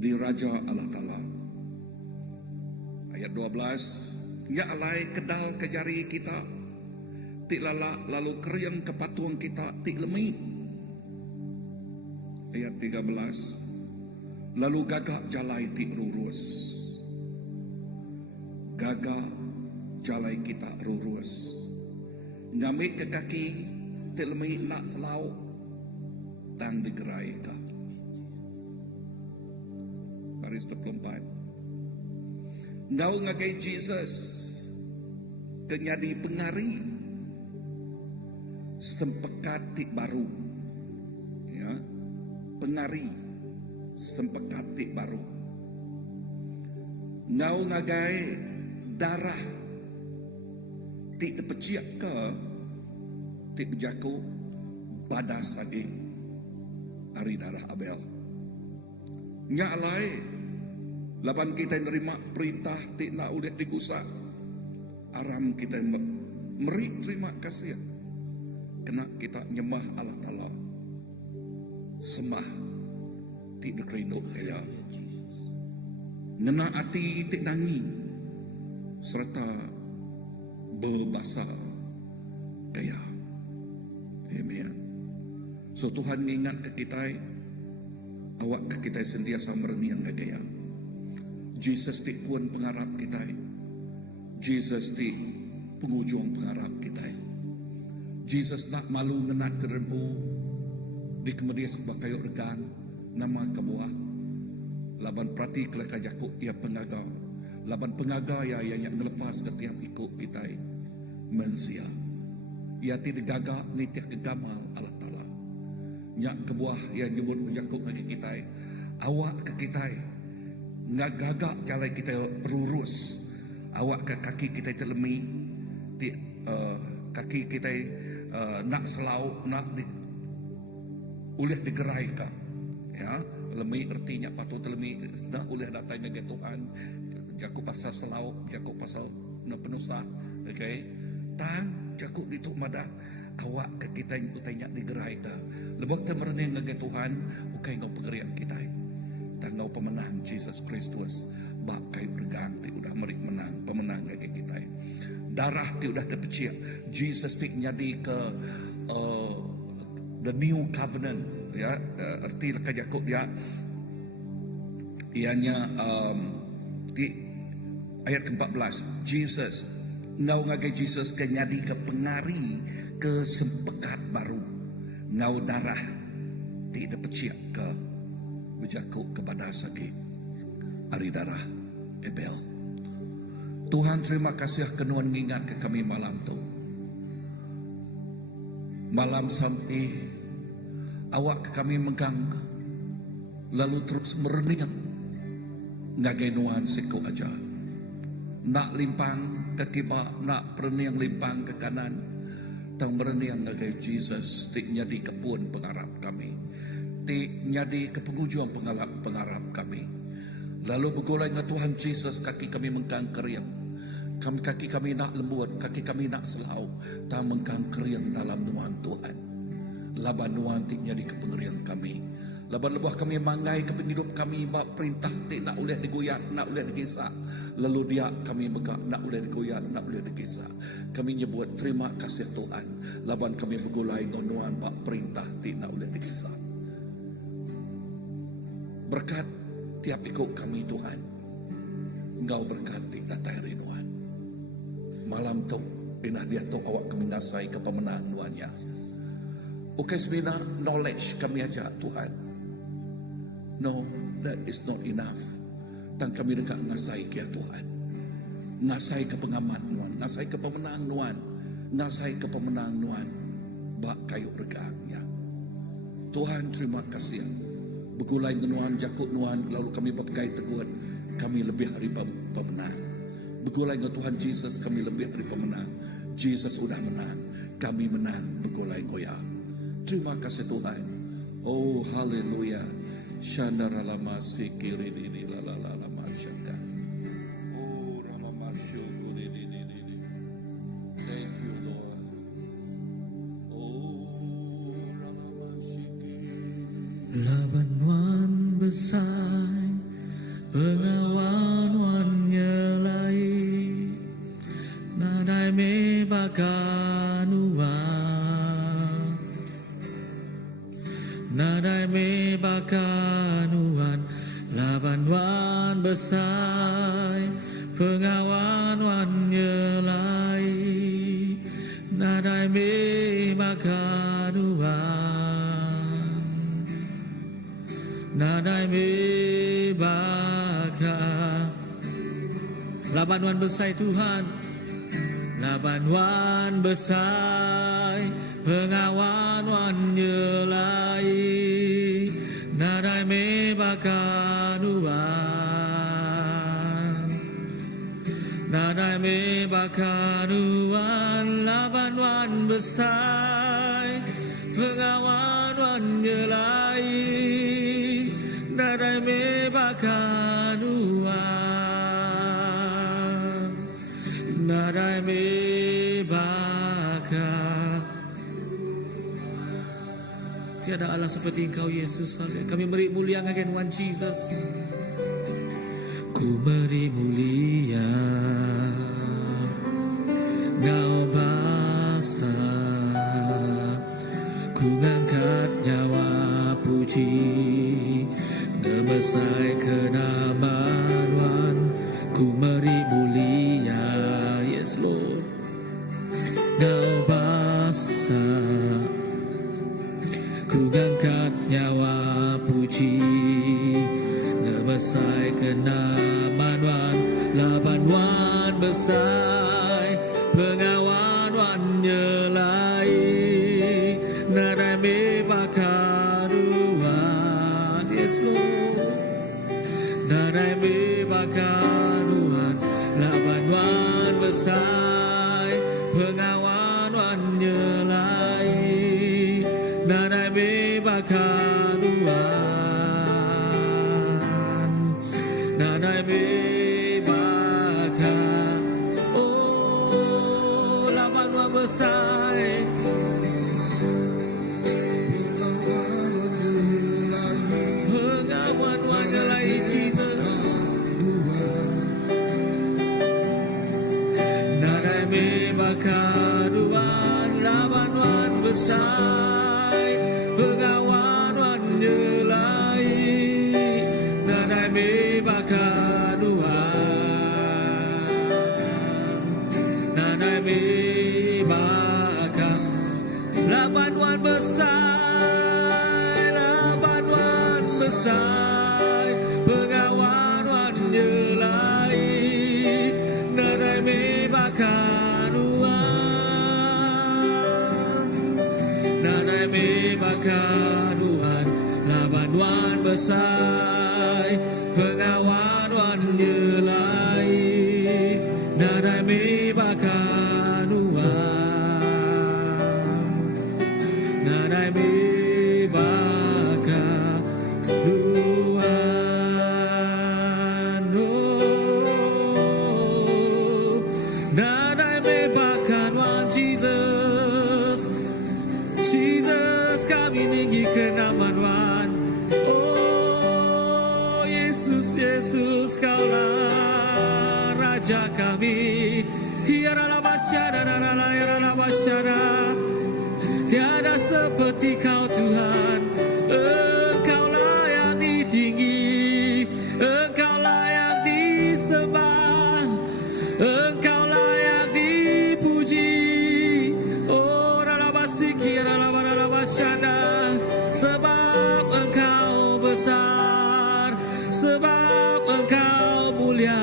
di Raja Allah Ta'ala. Ayat 12, ya alai kedal ke jari kita, tik lalak lalu keriang ke patung kita, tik lemi. Ayat 13, lalu gagak jalai tik rurus. Gagak jalai kita rurus. Ngambil ke kaki, tik lemi nak selau, tang digerai ka. Baris 24. Ngau ngagai Jesus kenyadi pengari sempekat tik baru, ya, pengari sempekat tik baru. Ngau ngagai darah tik peciak ke tik berjaku badas lagi dari darah Abel. Nyalai laban kita nerima perintah tik nak udah digusak, aram kita meri terima kasih, kena kita nyembah Allah Ta'ala, sembah tik dikerinduk kaya ngena hati tik nangi serta berbasa kaya. Amen. So Tuhan ingat ke kita, awak ke kita sentiasa mereniang gaya. Jesus di puan pengharap kita, Jesus di pengujung pengharap kita. Jesus nak malu ngenat ke rempu di kemudian sebuah kayu regang nama kebuah laban prati kelaka jakuk ia pengaga laban pengaga ya yang ngelepas ketiap ikut kita mensia ia tidak gagak nitiak kegamal Allah Ta'ala nyak kebuah yang nyebut jakuk lagi kita awak ke kita nggak gagak jalan kita lurus, awak ke kaki kita terlemi, kaki kita nak selau, nak ulih digerai ka, ya lemi artinya patut terlemi, nak ulih datangnya ke Tuhan, jaku pasal selau, jaku pasal penusah, okay, tang jaku dituk madah, awak ke kita yang utainya digerai ka, lebok temerni ngage Tuhan, bukai ngau pegerian kita. Tangau pemenang Jesus Kristus bak kayu regang ti udah meri menang pemenang kayak kita darah ti udah terpecik Jesus ti nyadi ke the new covenant ya arti kajakuk dia ianya di ayat ke-14 Jesus ngau ngagai Jesus ke nyadi ke pengari ke sempekat baru ngau darah ti terpecik ke berjakuk kepada sagi ari darah Abel. Tuhan terima kasih kenuan ngingat ke kami malam tu. Malam sampai awak ke kami megang lalu terus merenung ngagai nuan siku aja. Nak limpang ke kiba, nak perenang limpang ke kanan. Tang merenang ngagai Jesus tik nyadi kepun pengharap kami. Nyadi ke penghujung pengharap kami. Lalu begulai dengan Tuhan Jesus kaki kami mengkang keriang. Kaki kami nak lembut, kaki kami nak selau. Tak mengkang keriang dalam nuan Tuhan. Laban nuan tik nyadi ke pengeriang kami. Laban lebuh kami mangai ke penghidup kami bab perintah tik nak boleh digoyak, nak boleh digesak. Lalu dia kami megak nak boleh digoyak, nak boleh digesak. Kami nyebut terima kasih Tuhan. Laban kami begulai dengan nuan bab perintah tik nak boleh digesak. Berkat tiap ikut kami Tuhan. Engkau berkati datai rinuan. Malam tu inah dia tu awak kami nasai ke pemenang nuannya. Okay sebenarnya knowledge kami aja Tuhan. No, that is not enough. Dan kami dekat ngasai kia Tuhan. Ngasai ke pengamat nuan, ngasai ke pemenang nuan, ngasai ke pemenang nuan. Bak kayu regangnya. Tuhan terima kasih. Begulai nuan jakuk nuan lalu kami berpegai teguh kami lebih hari pemenang. Begulai dengan Tuhan Jesus kami lebih hari pemenang. Jesus sudah menang, kami menang begulai goya. Terima kasih Tuhan. Oh haleluya. Shandara lama sikiri ini lalala masyaka. Oh rama masyuku ini. Thank you Lord. Oh rama masyiki. Laban wan besar bakanuan, nadai me bakanuan, laban wan besai, pengawan wan nyelai, nadai me bakanuan, nadai me bakanuan. Laban wan besai Tuhan, laban wan besai, pengawan wan nyelai, nadai me bakanuan, nadai me bakanuan, laban wan besai, pengawan wan nyelai, nadai me bakanuan, nadai me baka. Tiada Allah seperti Engkau Yesus. Kami beri mulia again one Jesus. Ku beri mulia Ngau basa, ku ngangkat nyawa puji Ngebesai kenamaan wan, ku beri mulia. Yes Lord. Ngau basa, ku ngangkat nyawa puji Ngebesai kenamaan wan, laban wan besai, pengawan wan nyelai, nadai me bakaruan. Yes Lord. Nadai me bakaruan, laban wan besai, pengawan wan nyelai, nadai me bakaruan, nadai me bakar. Oh, laban wan besai, pengawan wan nyelai Jesus. Nadai me bakaruan, laban wan besai, pengawan wan nyelai, nadai me bakaruan, nadai me bakar. Laban wan besai, laban wan besai, pengawan wan nyelai, nadai me bakaruan, nadai me bakaruan, laban wan besai, pengawan wan nyelai, nadai me bakaruan, nadai me bakaruan. Oh, nadai me bakaruan Jesus. Jesus, kami tinggikan nama-Tuhan. Oh Yesus, Yesus, Kaulah Raja kami. Tiada seperti Kau Tuhan. Engkaulah yang ditinggi, Engkaulah yang disembah, Engkaulah yang dipuji. Oh ralabasiki ralabaralabasyana, sebab Engkau besar, sebab Engkau mulia,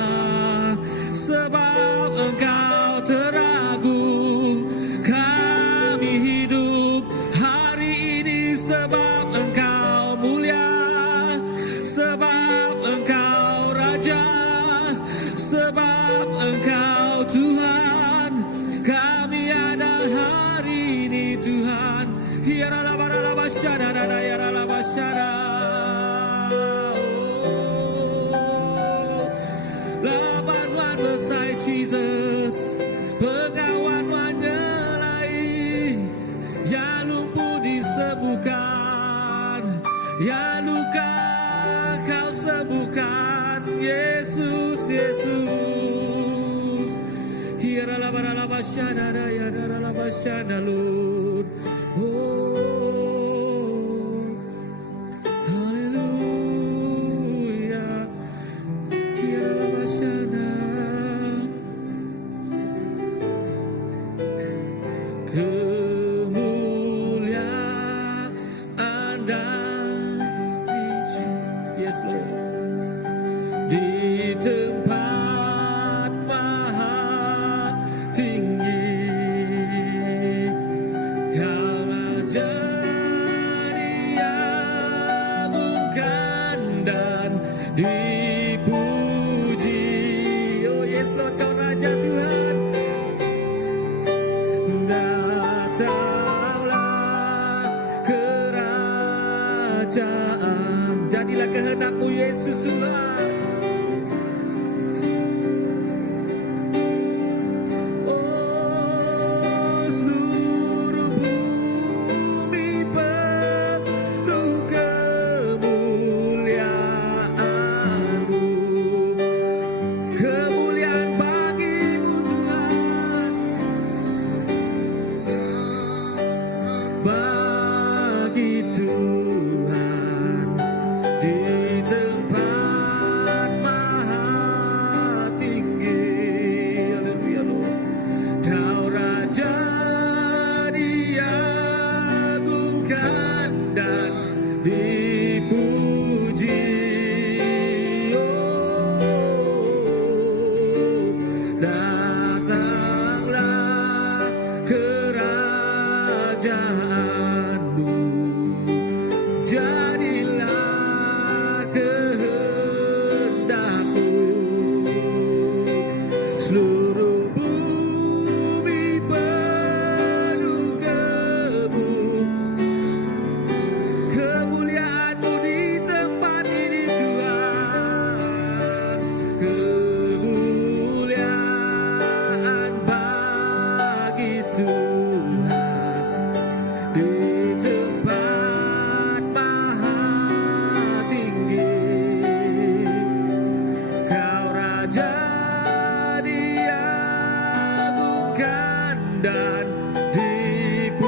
sebab Engkau teragung. Kami hidup hari ini sebab Engkau mulia, sebab Engkau Raja, sebab Engkau Tuhan. Kami ada hari ini Tuhan. Yaralabaralabasyada, yaralabasyada. Laban wan besai Jesus, pengawan wan nyelai, ya lumpuh disembuhkan, ya luka Kau sembuhkan. Yesus, Yesus. Lord. Oh, haleluya. Kemuliaan dari Yes Lord. Di tempat maha tinggi, Kau Raja diagungkan dan dipuji. Oh yes Lord, Kau Raja Tuhan. Datanglah kerajaan, jadilah kehendak-Mu Yesus Tuhan. Oh, seluruh bumi penuh kemuliaan-Mu. Kemuliaan bagi-Mu Tuhan, bagi Tuhan di tempat maha tinggi. Haleluya Lord. Kau Raja diagungkan dan dipuji. Oh, datanglah kerajaan-Mu, jadilah kehendak-Mu. Seluruh bumi penuh kemuliaan-Mu di tempat ini Tuhan. Kemuliaan bagi Tuhan di tempat maha tinggi. Kau Raja diagungkan dan dipuji.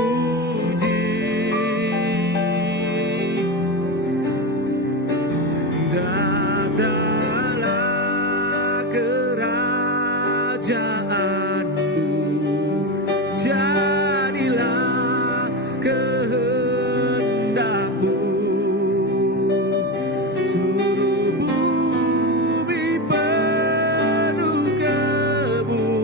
Datanglah kerajaan-Mu, jadilah kehendak-Mu. Seluruh bumi penuh kemuliaan-Mu.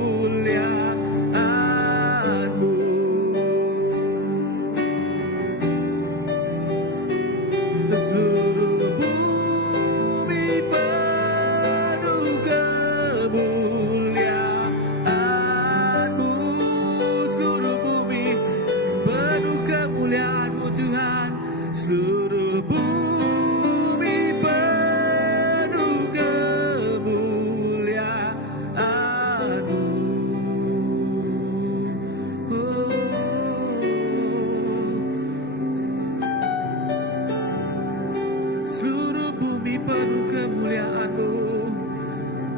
Seluruh bumi penuh kemuliaan-Mu. Seluruh bumi penuh kemuliaan-Mu Tuhan. Seluruh bumi penuh kemuliaan-Mu. Seluruh bumi penuh kemuliaan-Mu.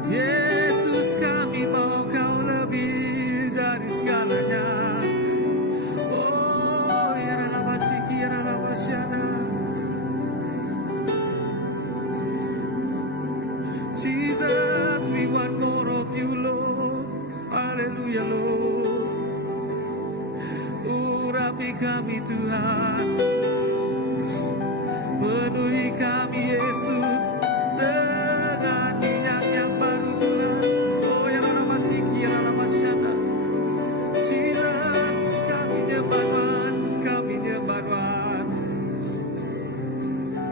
Yesus, kami mau Kau lebih dari segalanya. Oh, ya Rama Siki, ya Rama Syana. Jesus, we want more of You, Lord. Hallelujah, Lord. Urapi kami Tuhan, penuhi kami Yesus dengan minyak yang baru Tuhan. Oh ya Rama Siki, ya Rama Syana. Jesus, kami nyembah, kami nyembah,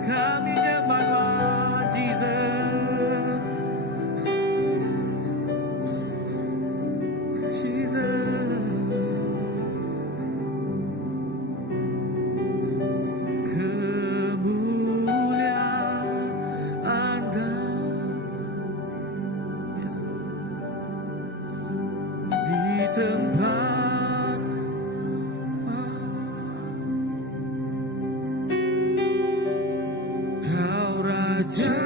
kami nyembah Jesus. Jesus. Kemuliaan Yes. Di tempat Kau Raja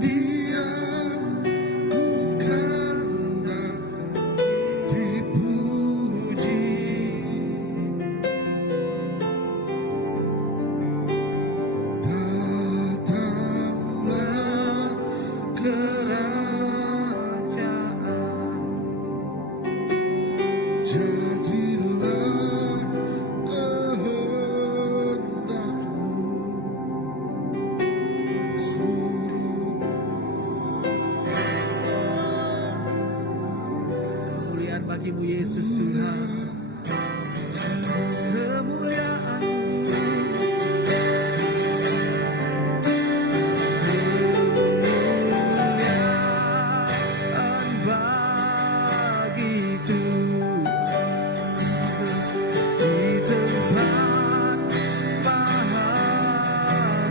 diagungkan dan bagimu Yesus Tuhan. Kemuliaan-Mu, kemuliaan bagi Tuhan di tempat maha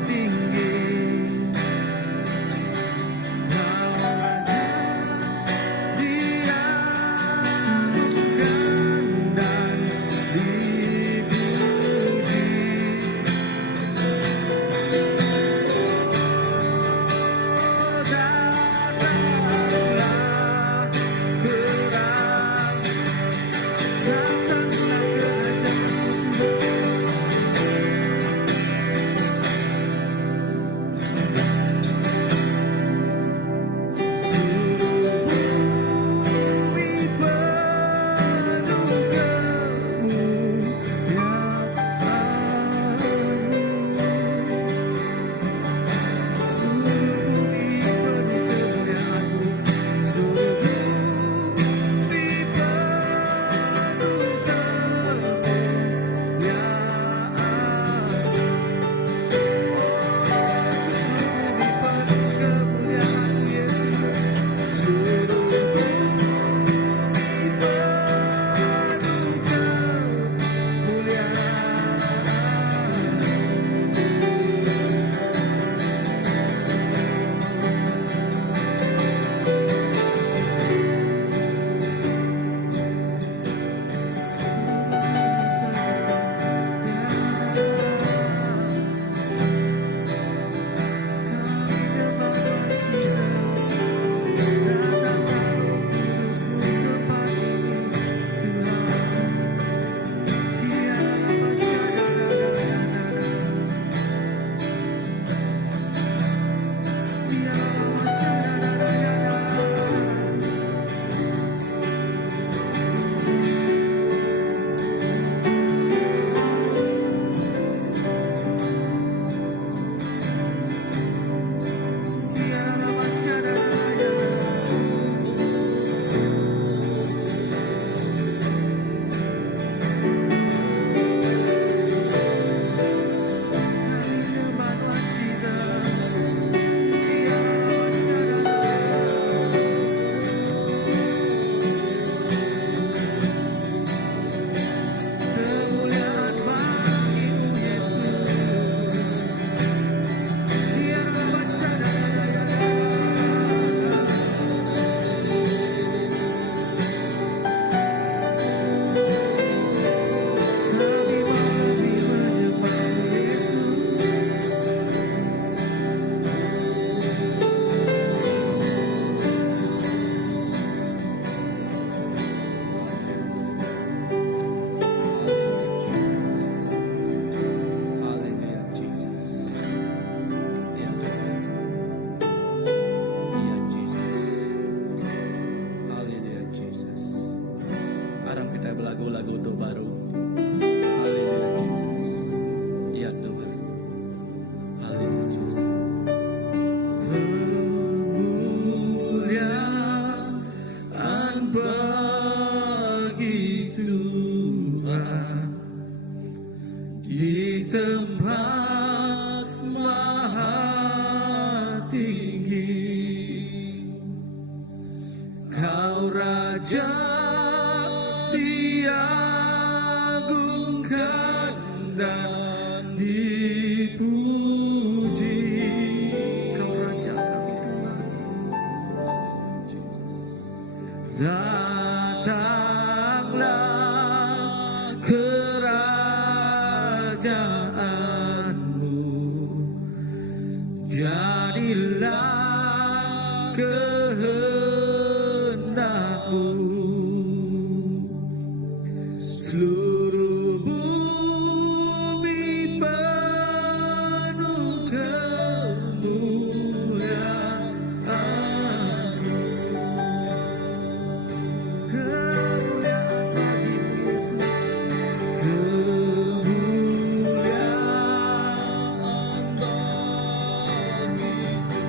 tinggi. Kau ada diagunkan dan dipuji. Oh, datanglah lagu-lagu untuk baru. Haleluya Jesus. Ya Tuhan. Haleluya Jesus. Kemuliaan bagi Tuhan di tempat maha tinggi. Kau Raja diagungkan dan dipuji. Kau Raja kami Tuhan. Datanglah kerajaanmu, jadilah kehendakmu. Seluruh bumi penuh kemuliaan-Mu. Kemuliaan bagimu Yesus. Kemuliaan bagi Tuhan.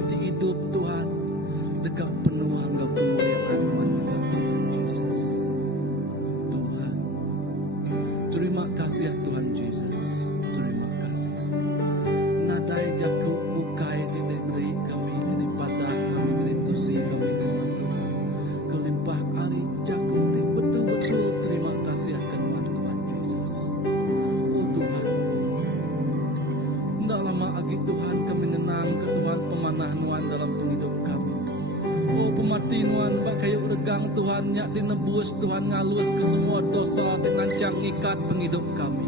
kami di hidup Tuhan, dekat penuh Engkau kemuliaan Tuhan kita Tuhan Yesus. Tuhan, terima kasih ya Tuhan Yesus, terima kasih. Nadai jakuk bukai di diberi kami, di padah kami, di tusi kami Tuhan Tuhan. Kelimpah ari jakuk di betul-betul terima kasih ya Tuhan Tuhan Yesus. Oh Tuhan, ndak lama lagi Tuhan kami ngenang ke Tuhan pemanah Nuan dalam penghidup kami. Oh pemati Nuan bak kayu regang Tuhan nyak tinebus Tuhan ngalus ke semua dosa tinancang ikat penghidup kami.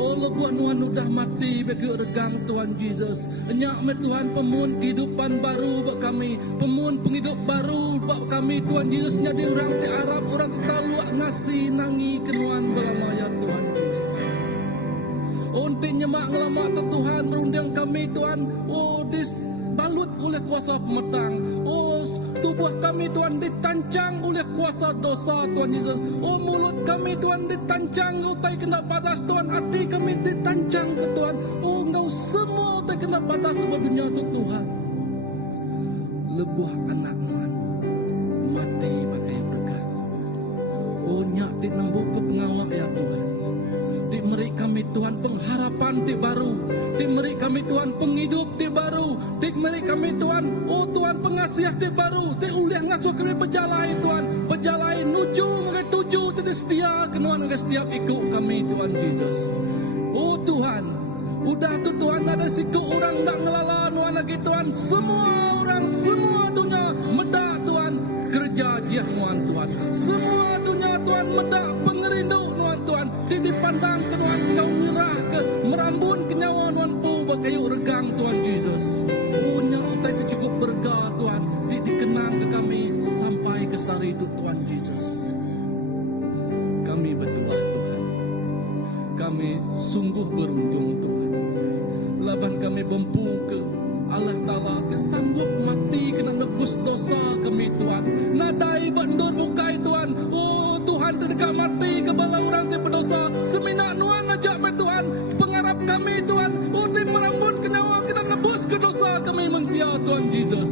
Oh lebuah Nuan udah mati bak kayu regang Tuhan Yesus. Nyak me Tuhan pemun kehidupan baru bak kami, pemun penghidup baru bak kami Tuhan Yesus. Jadi orang di Arab orang di Taluak ngasih nangi ke Nuan belamaya Tuhan Yesus. Untuk nyemak ngelamak ke Tuhan rundang kami Tuhan. Oh dibalut oleh kuasa pemetang. Oh tubuh kami Tuhan ditancang oleh kuasa dosa Tuhan Yesus. Oh mulut kami Tuhan ditancang. Utai kena batas Tuhan. Hati kami ditancang ke Tuhan. Oh engkau semua utai kena batas sebuah dunia itu Tuhan. Lebuah anak Tuhan mati bagai berkah. Oh nyak di nembuk ke pengawak ya Tuhan. Diberi kami Tuhan pengharapan di baru. Diberi kami Tuhan penghidup di baru. Diberi kami Tuhan, oh Tuhan pengasiah di baru. Di uliah ngasuh kami berjalan Tuhan. Berjalan nuju mengenai tuju. Tidak setia kenuan agar setiap ikut kami Tuhan Yesus. Oh Tuhan, udah tu Tuhan ada siku orang tak ngelala Nuan lagi Tuhan. Semua orang, semua dunia medak Tuhan. Kerja dia Nuan Tuhan. Semua dunia Tuhan medak pengerindu Nuan Tuhan. Tidak pandang ke Nuan kau merah ke merambun ke nyawa Nuan pu bakayu regang Tuhan Yesus. Oh nyawa tapi cukup bergah Tuhan. Dikenang ke kami sampai ke sari itu Tuhan Yesus. Kami bertuah Tuhan. Kami sungguh beruntung Tuhan. Laban kami bempu ke Allah Ta'ala sanggup mati kena nebus dosa kami Tuhan. Nadai bandur bukai Tuhan. Oh Tuhan terdekat mati ke bala orang yang berdosa. Semina Nuan ajak me Tuhan. Pengarap kami Tuhan. Oh tim merambun ke nyawa kena nebus ke dosa kami mengsia Tuhan Yesus.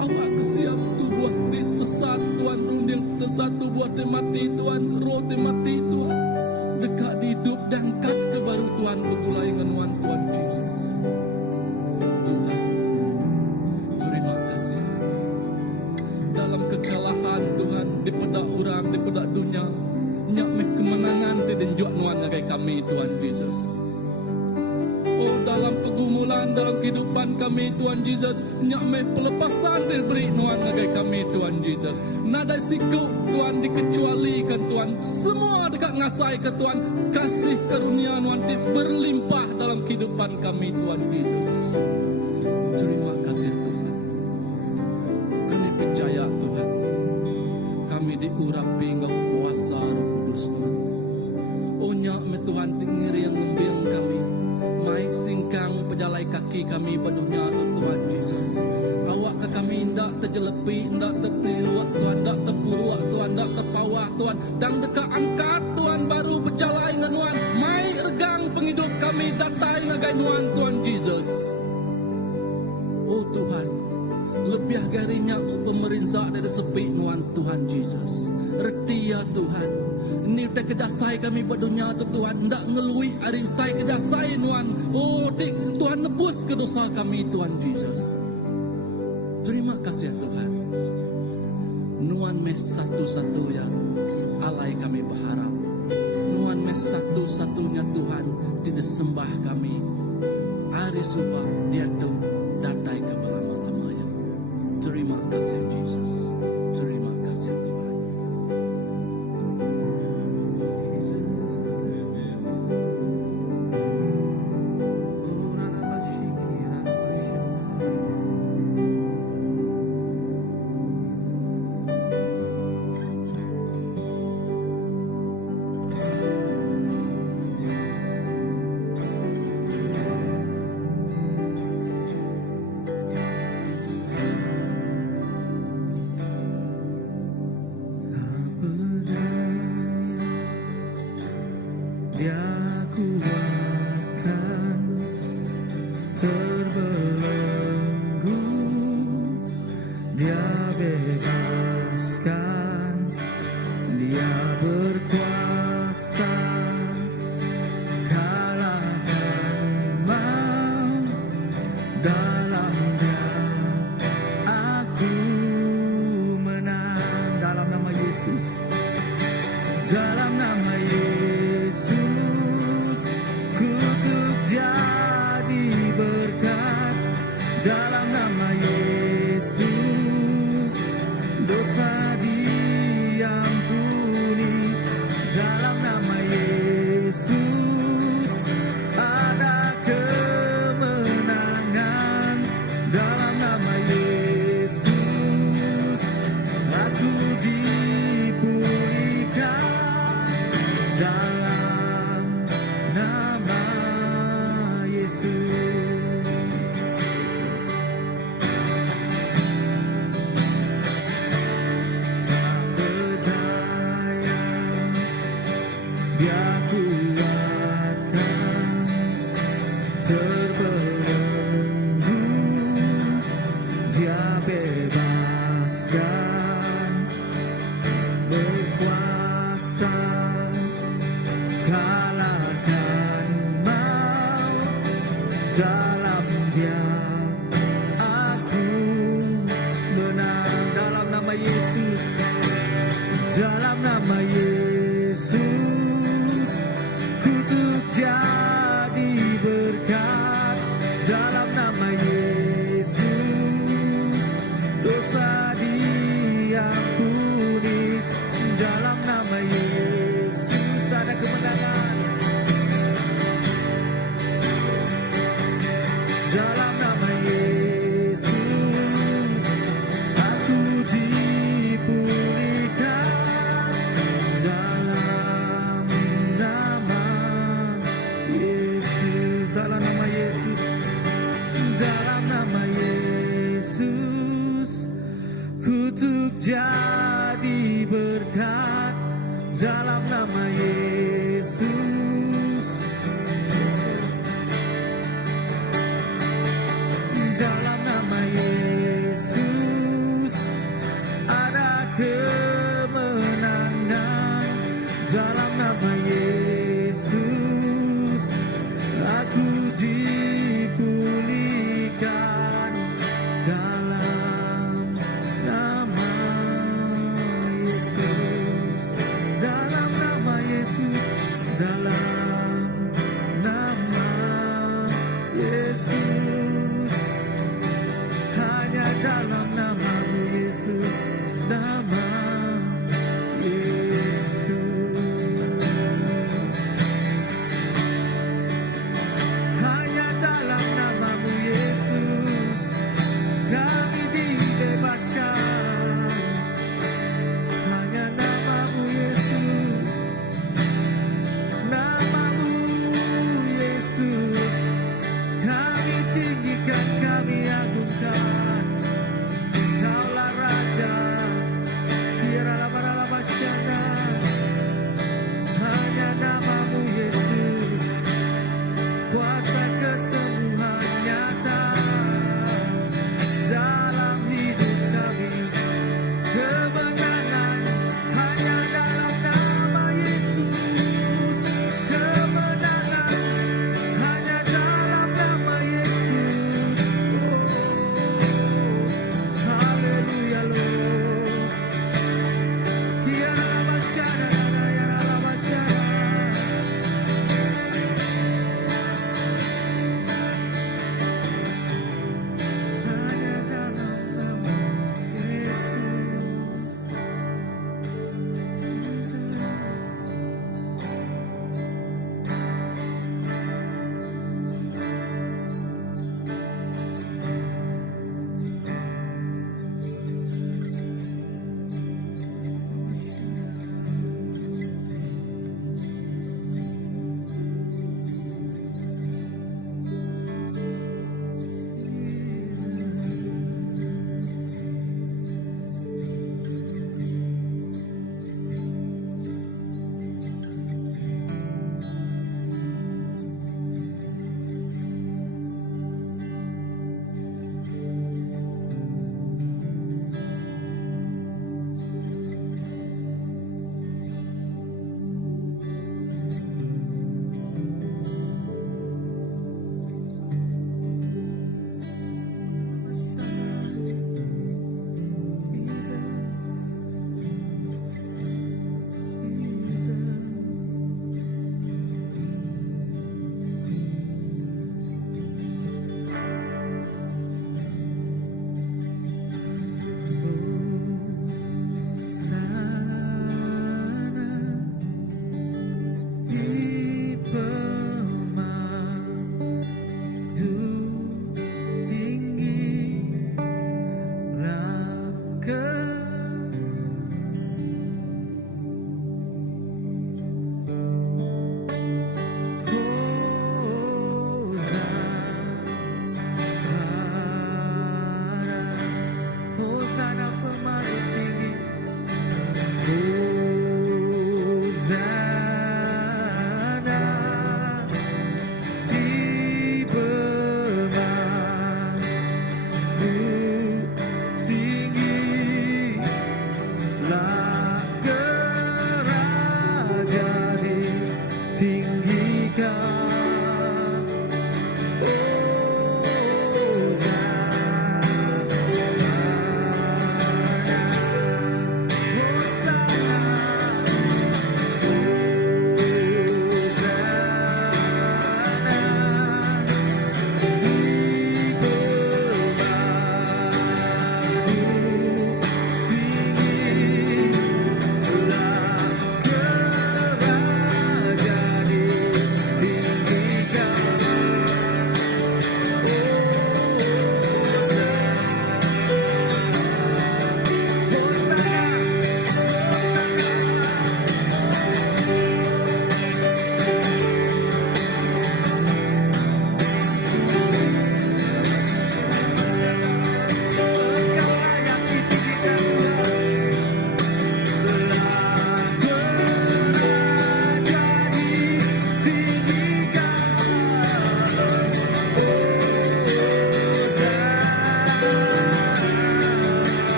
Awak kesiap tubuh di tesat Tuhan. Runding tesat tubuh di mati Tuhan. Roh di mati Tuhan. Dekat hidup dan kat ke baru Tuhan. Begulai dengan Tuhan Yesus. Tuhan, terima kasih. Dalam kekalahan Tuhan, di pedak orang, di pedak dunia, nyak me kemenangan di denjok Nuan ngagai kami Tuhan Yesus. Oh dalam pergumulan, dalam kehidupan kami Tuhan Yesus, nyak me pelepasan diberi Nuan ngagai kami Tuhan Yesus. Nada siku Tuhan dikecualikan Tuhan. Semua dekat ngasai ke Tuhan. Kasih karunia Nuan berlimpah dalam kehidupan kami Tuhan Yesus. Terima kasih Tuhan. Kami percaya Tuhan. Kami diurapi Engkau kuasa Roh Kudus Tuhan. Oh nyak me Tuhan tingiri yang membiang kami. Mai singkang pejalai kaki kami padunya tu Tuhan Yesus. Awak ke kami ndak terjelepi, ndak terpiluak Tuhan, ndak terpuruak Tuhan, ndak terpawah Tuhan. Dan dekat angkat Tuhan baru berjalan dengan Tuhan. Mai regang penghidup kami datai ngagai Tuhan Tuhan Yesus. Oh Tuhan, lebih agarinya pemerintah dari sepi Nuan Tuhan Yesus. Reti ya Tuhan. Ini udah kedasai kami berdunia tu Tuhan. Ndak ngelui hari utai kedasai Nuan. Oh Tuhan nebus ke dosa kami Tuhan Yesus. Terima kasih ya Tuhan. Nuan mes satu-satunya alai kami berharap. Nuan mes satu-satunya Tuhan tidak sembah kami. Hari subah dia tu datai ke lama-lamanya. Terima kasih Yesus. Terima kasih Tuhan. bebaskan, Dia berkuasa kalahkan maut, dalamnya aku menang. Dalam nama Yesus, dalam nama Yesus, kutuk jadi berkat. Dalam nama Yesus, dosa diampuni. Dalam nama Yesus, ada kemenangan. Dalam nama Yesus, aku dipulihkan. Dalam nama Yesus. Dia kuatkan, terbelenggu, Dia bebaskan, berkuasa, kalahkan maut. Dalam Dia aku menang. Dalam nama Yesus, dalam nama Yesus, kutuk jadi berkat. Dalam nama Yesus, dosa diampuni. Dalam nama Yesus, ada kemenangan. Dalam nama Yesus, aku dipulihkan. Dalam nama Yesus, dalam nama Yesus, dalam nama Yesus, kutuk jadi berkat. Dalam nama Yesus, dalam nama Yesus, ada kemenangan. Dalam nama Yesus, aku dipulihkan. Dalam nama Yesus, dalam nama Yesus, dalam nama Yesus, hanya dalam nama-Mu Yesus, nama Yesus, hanya dalam nama-Mu Yesus, kami dibebaskan. Hanya nama-Mu Yesus, nama-Mu Yesus, kami tinggikan, kami agungkan. Kaulah Raja, Kiralabarabasyana. Hanya nama-Mu Yesus, kuasa kesembuhan nyata dalam hidup kami. Kemenangan hanya dalam nama Yesus. Kemenangan hanya dalam nama Yesus.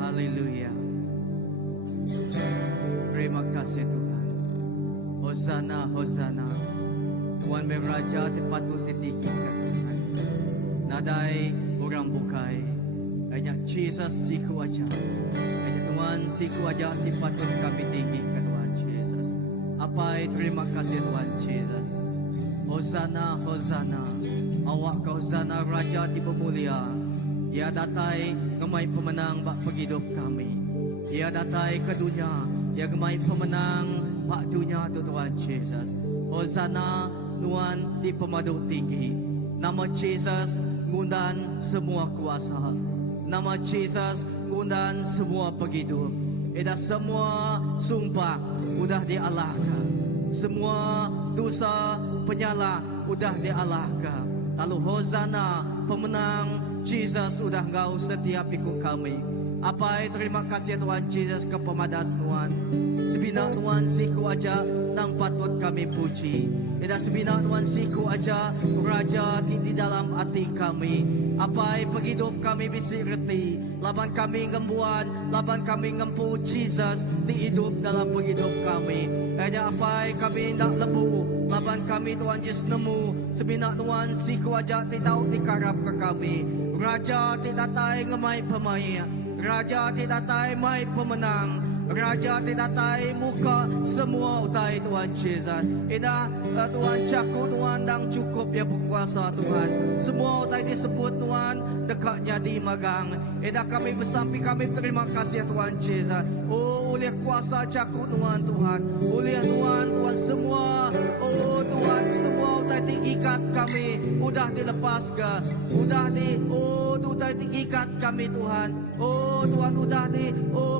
Haleluya. Terima kasih Tuhan. Hosana, Hosana. Tuhan beraja ti patut ditinggikan Tuhan. Nadai orang bukai. Hanya Jesus siku aja. Hanya Tuhan siku aja ti patut kami tinggikan Tuhan Jesus. Apa terima kasih Tuhan Jesus. Hosana, Hosana. Awak ka Hosana Raja ti pemulia. Ia datai ngemai pemenang bak penghidup kami. Ia datai ke dunia. Ia ngemai pemenang bak dunia tu Tuhan Jesus. Hosana Tuhan di pemadu tinggi. Nama Jesus ngundan semua kuasa. Nama Jesus ngundan semua penghidup. Eda semua sumpah udah dialahkan. Semua dosa penyala udah dialahkan. Lalu Hosana pemenang Jesus udah engkau setiap ikut kami. Apa terima kasih Tuhan Jesus ke pemadas Tuhan. Sebina Tuhan siku aja nang patut kami puji. Eda sebina Tuhan siku aja Raja di dalam hati kami. Apa penghidup kami bisa reti. Laban kami ngembuan, laban kami ngempu Jesus di hidup dalam penghidup kami. Ada apa kami tak lebu. Laban kami Tuhan Yesus nemu. Sebina Tuhan siku aja tidak dikarap ke kami. Raja tidak tay ngemai pemain. Raja tidak tay mai pemenang. Raja tidak tay muka semua utai Tuhan Yesus. Ida Tuhan cakup Tuhan dan cukup ya berkuasa Tuhan. Semua utai disebut Tuhan dekatnya di magang. Ida kami bersampi kami terima kasih Tuhan Yesus. Oh oleh kuasa cakup Tuhan Tuhan. Oleh Tuhan Tuhan semua. Oh Tuhan semua utai tinggikat kami udah dilepas ke. Udah di udah tinggikat kami Tuhan. Oh Tuhan udah di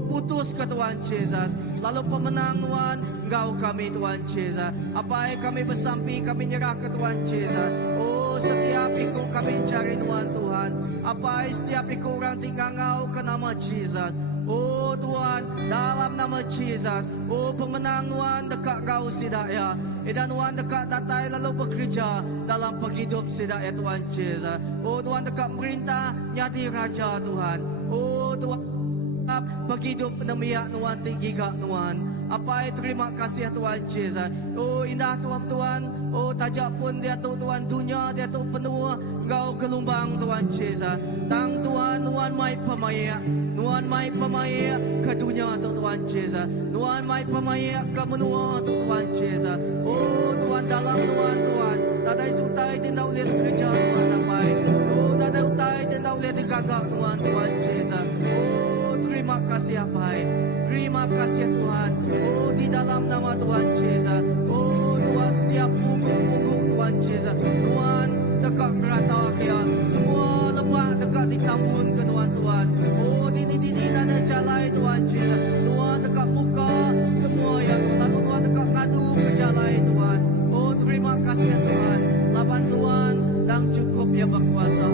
putus ke Tuhan Jesus. Lalu pemenang Tuhan engkau kami Tuhan Jesus. Apa yang kami bersampi kami nyerah ke Tuhan Jesus. Oh setiap ikut kami cari Tuhan Tuhan. Apa setiap ikut orang tinggal engkau ke nama Jesus. Oh Tuhan dalam nama Jesus. Oh pemenang Tuhan dekat engkau sidak ya. Dan Tuhan dekat datai lalu bekerja dalam penghidup sidak ya Tuhan Jesus. Oh Tuhan dekat merintah jadi Raja Tuhan. Oh Tuhan penghidup demiak Tuhan tinggi kak Tuhan. Apa terima kasih ya Tuhan Jesus. Oh indah Tuhan Tuhan. Oh tajak pun dia tu Tuhan dunia dia tu penuh engkau gelombang Tuhan Jesus. Tang Tuhan Tuhan mai pemaya. Tuhan mai pemaya ke dunia tu Tuhan Jesus. Tuhan mai pemaya ke menua tu Tuhan Jesus. Oh Tuhan dalam Tuhan Tuhan. Dadai sutai tindak lihat kerja Tuhan apa. Oh dadai utai tindak lihat digagak Tuhan Tuhan Jesus. Oh terima kasih apa. Terima kasih Tuhan. Oh di dalam nama Tuhan Jesus. Oh Tuhan setiap punggung-punggung Tuhan Jesus. Tuhan dekat kerata kia. Semua lepas dekat ditambun ke Tuhan Tuhan. Oh di nada jalai Tuhan Jesus. Tuhan dekat muka semua yang lalu Tuhan dekat ngadu ke jalai Tuhan. Oh terima kasih Tuhan. Laban Tuhan dan cukup ya berkuasa.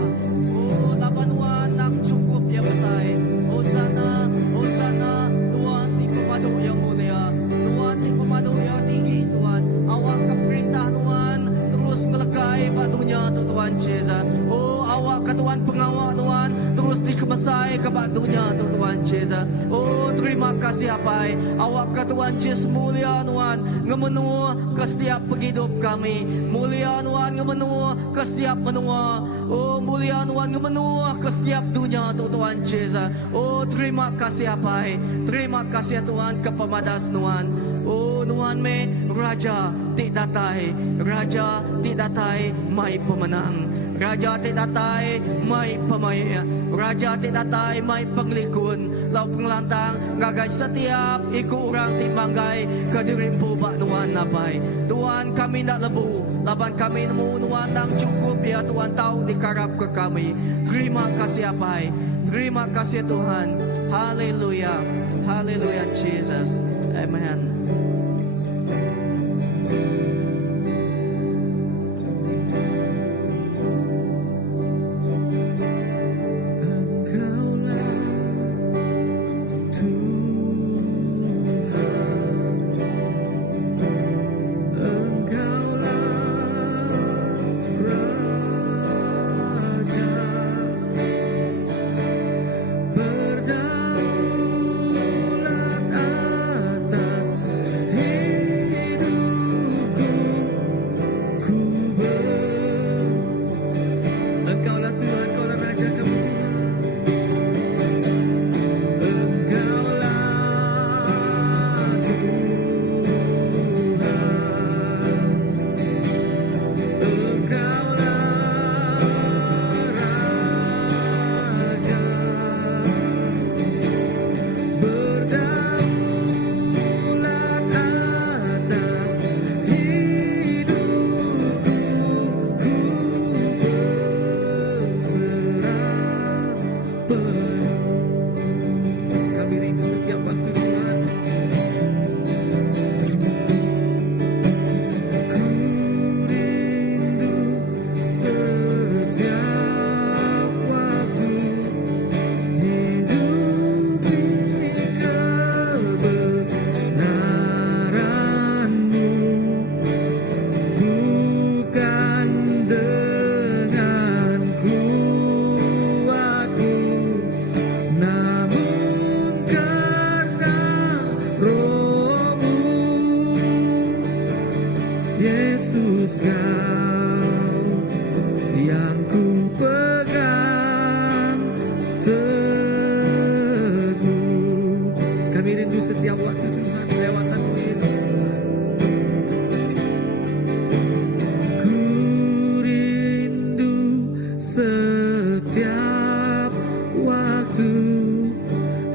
Oh laban Tuhan dan cukup ya besar. Hosana, Hosana, Tuhan di pemadu yang mulia. Tuhan di pemadu yang tinggi Tuhan. Awak ke perintah Tuhan terus melekai pada dunia tu Tuhan Jesus. Oh awak ke Tuhan pengawal Tuhan terus dikemesai ke pada dunia tu Tuhan Jesus. Oh terima kasih apa awak ke Tuhan Jesus mulia Tuhan ngemenua ke setiap penghidup kami. Mulia Tuhan ngemenua ke setiap menua. Oh mulia Tuhan ngemenua ke setiap dunia tu Tuhan Jesus. Oh terima kasih apa terima kasih Tuhan ke pemadas Tuhan. Oh Tuhan me Raja tidak datai. Raja tidak datai mai pemenang. Raja tidak datai mai pemaya. Raja tidak datai mai penglikun. Lau pengelantang gagai setiap ikut orang timanggai ke dirimpu bak Tuhan napai. Tuhan kami nak lebu. Laban kami nemu Tuhan yang cukup ya Tuhan tahu dikarap ke kami. Terima kasih apa. Terima kasih Tuhan. Haleluya. Haleluya Jesus. Amen. Yesus Kau yang ku pegang teguh. Kami rindu setiap waktu Tuhan lewatan Yesus. Ku rindu setiap waktu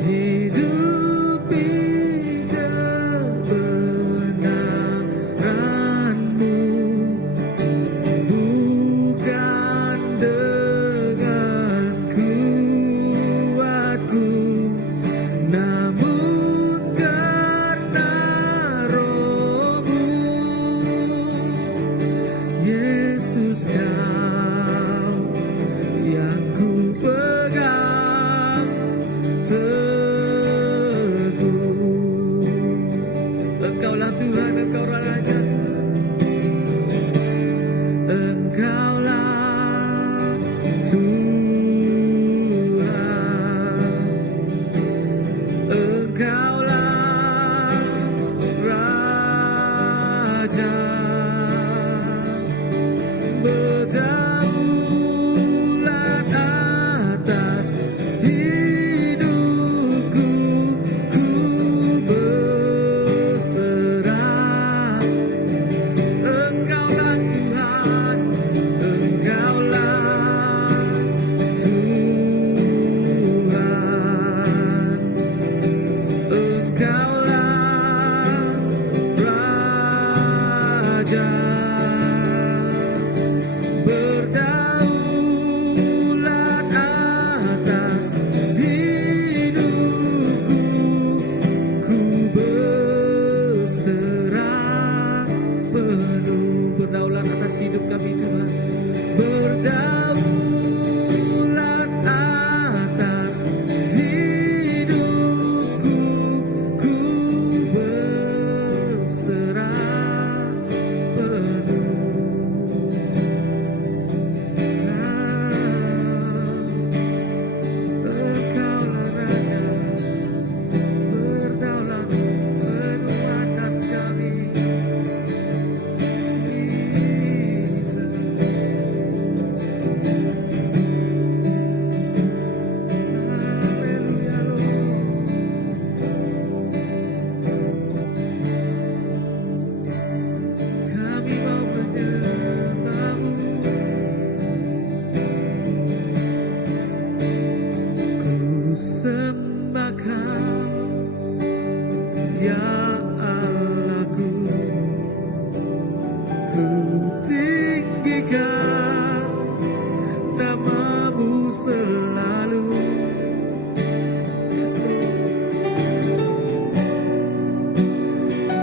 hidupi kebenaran-Mu, bukan dengan kuatku, namun karena Roh-Mu. Yesus Kau yang ku pegang teguh. Engkaulah Tuhan, Engkaulah Raja Tuhan. Engkaulah Tuhan, Engkaulah Raja, berdaulat atas hidupku, ku berserah. Engkaulah Tuhan, Engkaulah Tuhan, Engkaulah Raja, berdaulat atas hidupku, ku berserah penuh. Berdaulat atas hidup kami Tuhan, berdaulat atas hidupku, ku berserah penuh. Engkaulah Raja, berdaulat penuh atas kami. Jesus. Haleluya Lord. Kami mau menyembah-Mu. Ku sembah Kau, ya Allahku. Ku tinggikan nama-Mu selalu. Yes, Lord.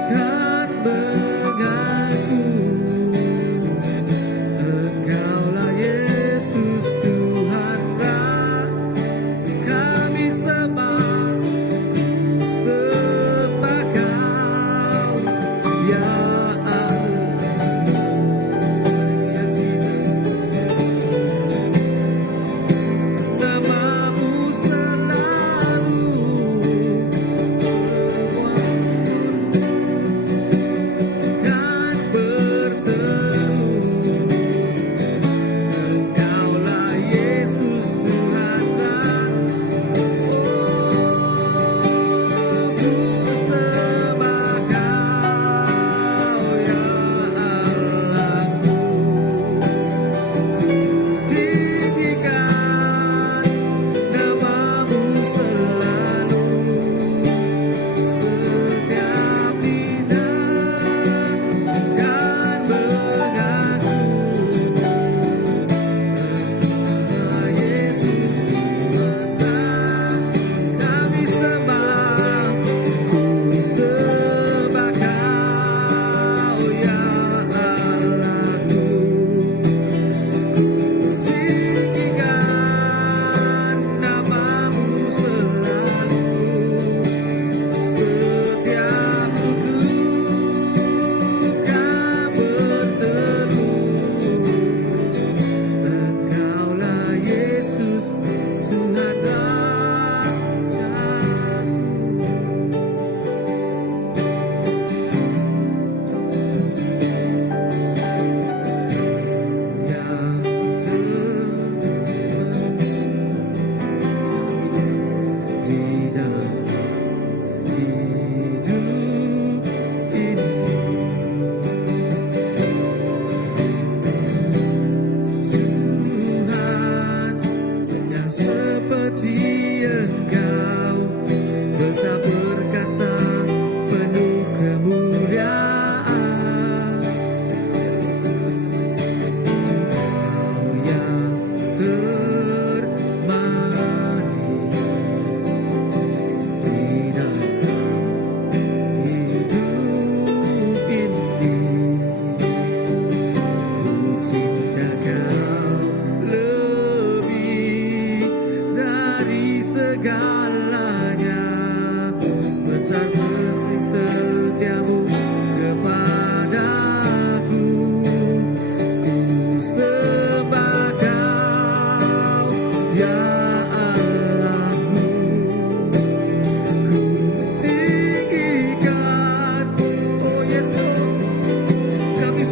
Kan mengaku Engkaulah Yesus Tuhan kami sembah Kau, ya Allah.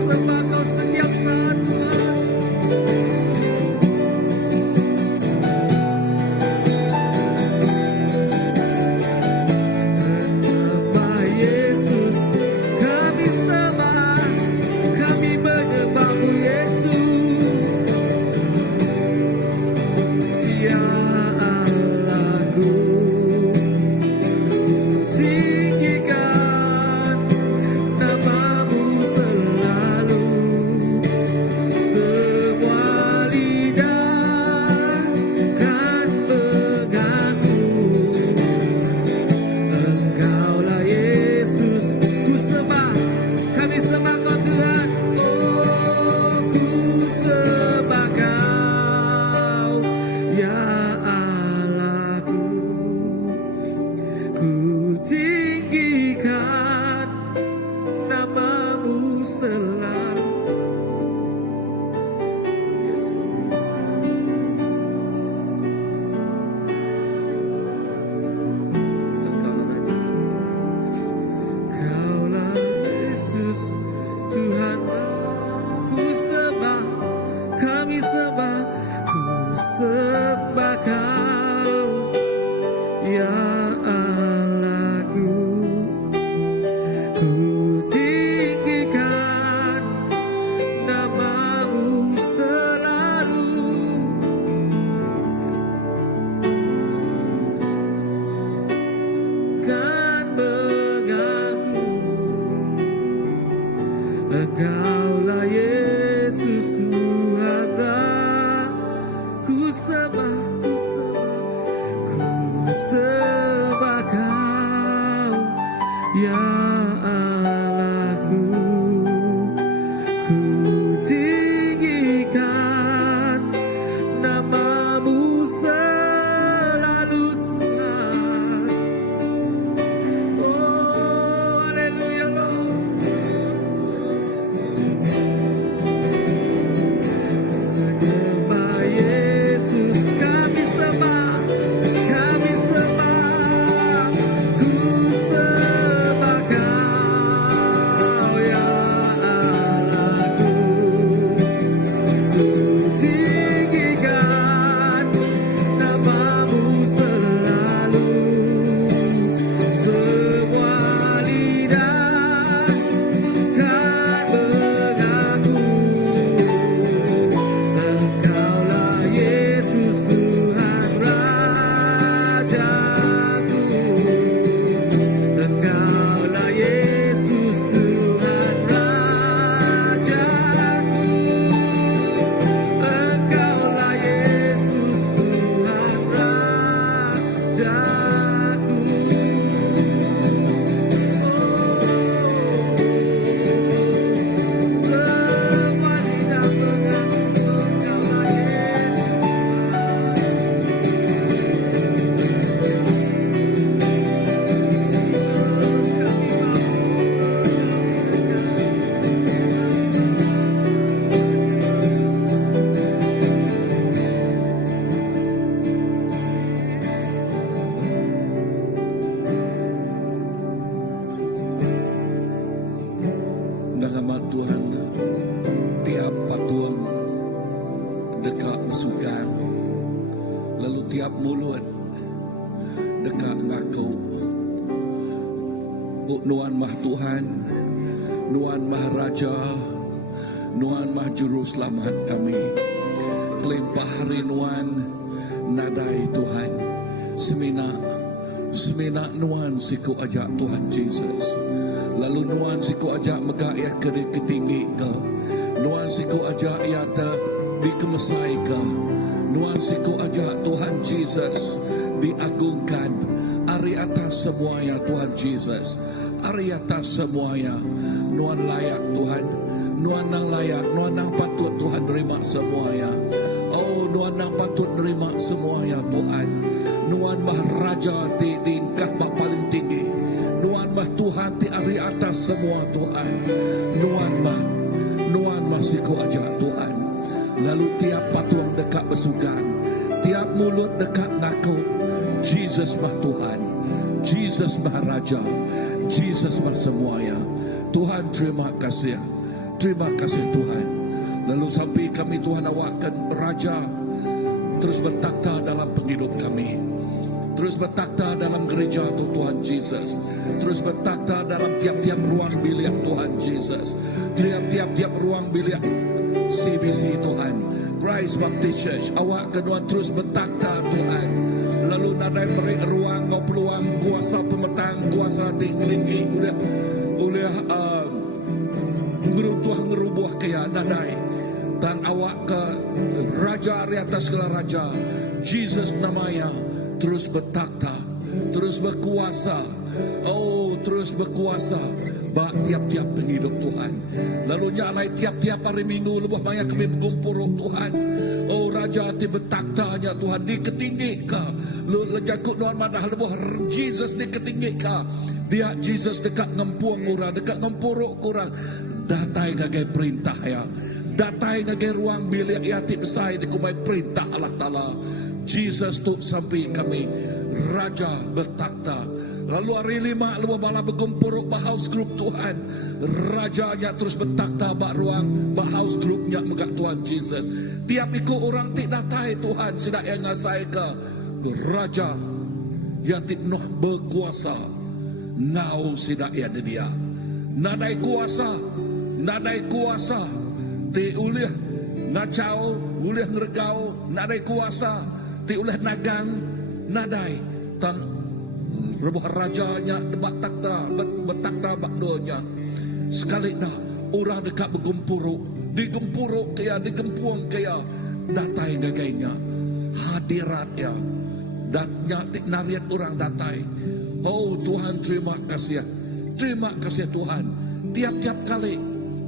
sembah Kau setiap saat Tuhan. Menyembah Yesus, kami sembah, kami menyembah-Mu Yesus. Ya Allahku, tinggikan nama-Mu selalu. Semua lidah kan mengaku Engkaulah Yesus. Ku sembah, kami sembah Kau Tuhan. Oh, ku sembah Kau, ya Allahku. Ku tinggikan nama-Mu selalu. Yesus. Engkaulah Raja kami. Kaulah Yesus Tuhan, ku sembah, kami sembah, ku sembah Kau, ya Allahku. Ku tinggikan nama-Mu selalu. Kan mengaku Engkaulah Yesus Tuhan. Ku sembah, ku sembah, ku sembah Kau, ya Allahku. Ku tinggikan nama-Mu selalu Tuhan. Oh, haleluya Lord. Menyembah Yesus, kami sembah, kami sembah, ku sembah Kau, ya Allahku. Ku tinggikan nama-Mu selalu. Semua lidah kan mengaku Engkaulah Yesus Tuhan Rajaku. Engkaulah Yesus Tuhan Rajaku. Engkaulah Yesus Tuhan Rajaku. Semua lidah mengaku Engkaulah Yesus. Yesus, kami mau Nama Tuhan tiap patuang dekat bersukan, lalu tiap mulut dekat ngaku Bu Nuan Mah Tuhan, Nuan Mah Raja, Nuan Mah Juru Selamat kami. Kelimpah rinuan nadai Tuhan, semina Nuan siku ajak Tuhan Yesus. Lalu Nuan siku ajak megak ia ketinggi ke, Nuan siku ajak ia dikemesai ke, Nuan siku ajak Tuhan Yesus diagungkan. Ari atas semuanya Tuhan Yesus, ari atas semuanya. Nuan layak Tuhan, Nuan nang layak, Nuan nang patut Tuhan terima semuanya. Oh, Nuan nang patut terima semuanya Tuhan. Nuan Mah Raja di tingkat paling tinggi. Nuan Mah Tuhan di ari atas semua Tuhan. Nuan Mah siku aja Tuhan. Lalu tiap patuang dekat bersukan, tiap mulut dekat ngaku Jesus Mah Tuhan, Jesus Mah Raja, Jesus Mah semuanya. Tuhan terima kasih, Terima kasih Tuhan. Lalu sampai kami Tuhan awakkan Raja terus bertakhta dalam penghidup kami. Terus bertakhta dalam gereja Tuhan Yesus. Terus bertakhta dalam tiap-tiap ruang bilik Tuhan Yesus. Tiap-tiap ruang bilik CBC Tuhan, Christ Baptist Church. Awak Tuhan terus bertakhta Tuhan. Lalu nadai beri ruang kau peluang kuasa pemetang, kuasa tinggi oleh Tuhan ngerubuh kaya nadai. Dan awak ke Raja di atas segala Raja, Jesus namanya, terus bertakhta, terus berkuasa. Oh, terus berkuasa bak tiap-tiap penghidup Tuhan. Lalu nyalai tiap-tiap hari Minggu lebih banyak kami berkumpul Tuhan. Oh, Raja ti bertaktanya Tuhan diketinggi ka. Lu lejakut Tuhan madah lebih Jesus diketinggi ka. Dia Jesus dekat ngempuang orang, dekat ngempuruk orang. Datai ngagai perintah ya. Datai ngagai ruang bilik ya ti besai dikumai perintah Allah Ta'ala. Jesus tu sampai kami Raja bertakhta. Lalu hari 5 lu bala berkumpul bah house group Tuhan. Rajanya terus bertakhta bak ruang bah house groupnya megak Tuhan Jesus. Tiap ikut orang ti datai Tuhan sidak yang ngasai ke Raja yang ti noh berkuasa. Ngau sidak yang dia. Nadai kuasa ti ulih ngacau, ulih ngeregau, nadai kuasa ti ulih nagang, nadai tan rebuh rajanya debat takhta bertakhta bakdonya. Sekali dah orang dekat bergempuruk, digempuruk kaya, digempuang kaya, datai gagainya, hadiratnya, datnya nariat orang datai. Oh Tuhan terima kasih Tuhan. Tiap-tiap kali,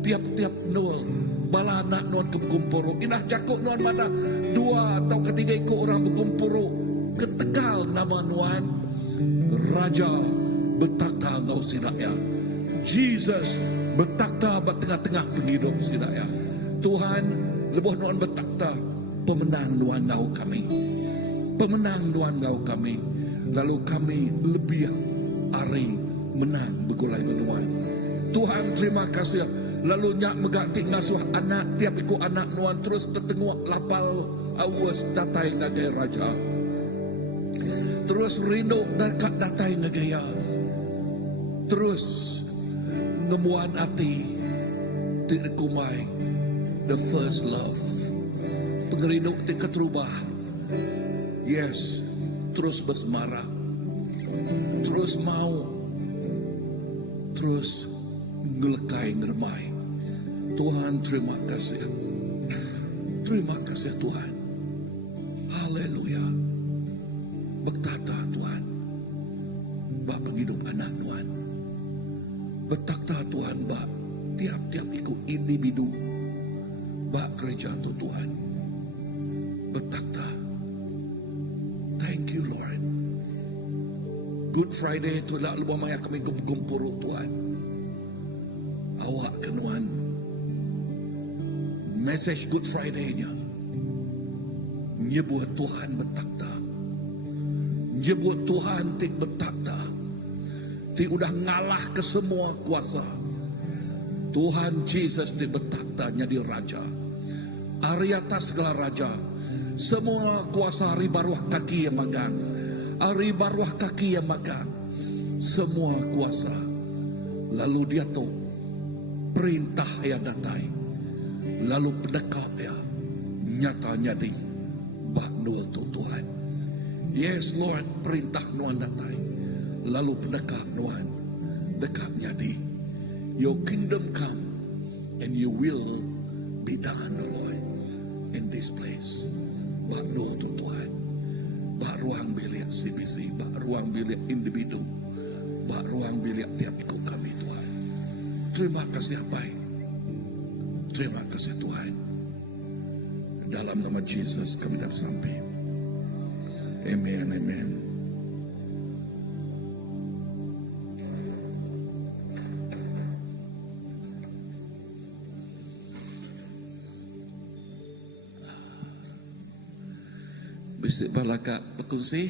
tiap-tiap nol, bala anak nuan bergempuruk, inah jakuk nuan mana dua atau ketiga ikut orang bergempuruk, ketegal nama nuan. Raja bertakhta ngau sidaya. Jesus bertakhta bat tengah-tengah penghidup sidaya. Tuhan lebih nuan bertakhta, pemenang nuan ngau kami. Pemenang nuan ngau kami. Lalu kami lebih hari menang begulai nuan. Tuhan terima kasih. Lalu nyak megati ngasuh anak, tiap ikut anak nuan terus tertengok lapal awas datai ngagai Raja. Terus rindu dekat datai negaya. Terus ngemuan hati tidak kumai the first love. Pengerinduk tidak terubah. Yes, terus bersemarah, terus mau, terus ngelekai ngermai. Tuhan terima kasih. Terima kasih Tuhan. Haleluya. Bertakhta Tuhan bak penghidup anak Tuhan. Bertakhta Tuhan bak tiap-tiap ikut individu bak gereja tu Tuhan. Bertakhta. Thank you Lord. Good Friday tu lah lupa maya kami kumpul Tuhan. Awak kenuan message Good Friday-nya nyebut Tuhan bertakhta. Nyebut Tuhan tik bertakhta. Ti udah ngalah ke semua kuasa. Tuhan Jesus di bertakhta jadi Raja. Ari atas segala Raja. Semua kuasa hari baruah kaki yang magang. Ari baruah kaki yang magang. Semua kuasa. Lalu dia tu perintah yang datai. Lalu pendekat dia nyatanya di baknul tu Tuhan. Yes Lord, perintah nuan datai. Lalu pendekat nuan dekatnya di your kingdom come and your will be done Lord in this place. Baknul tu Tuhan. Bak ruang bilik CBC, bak ruang bilik individu, bak ruang bilik tiap ikut kami Tuhan. Terima kasih Abai. Terima kasih Tuhan. Dalam nama Jesus kami dah sampai. Amen, amen. Bisik balaka berkongsi.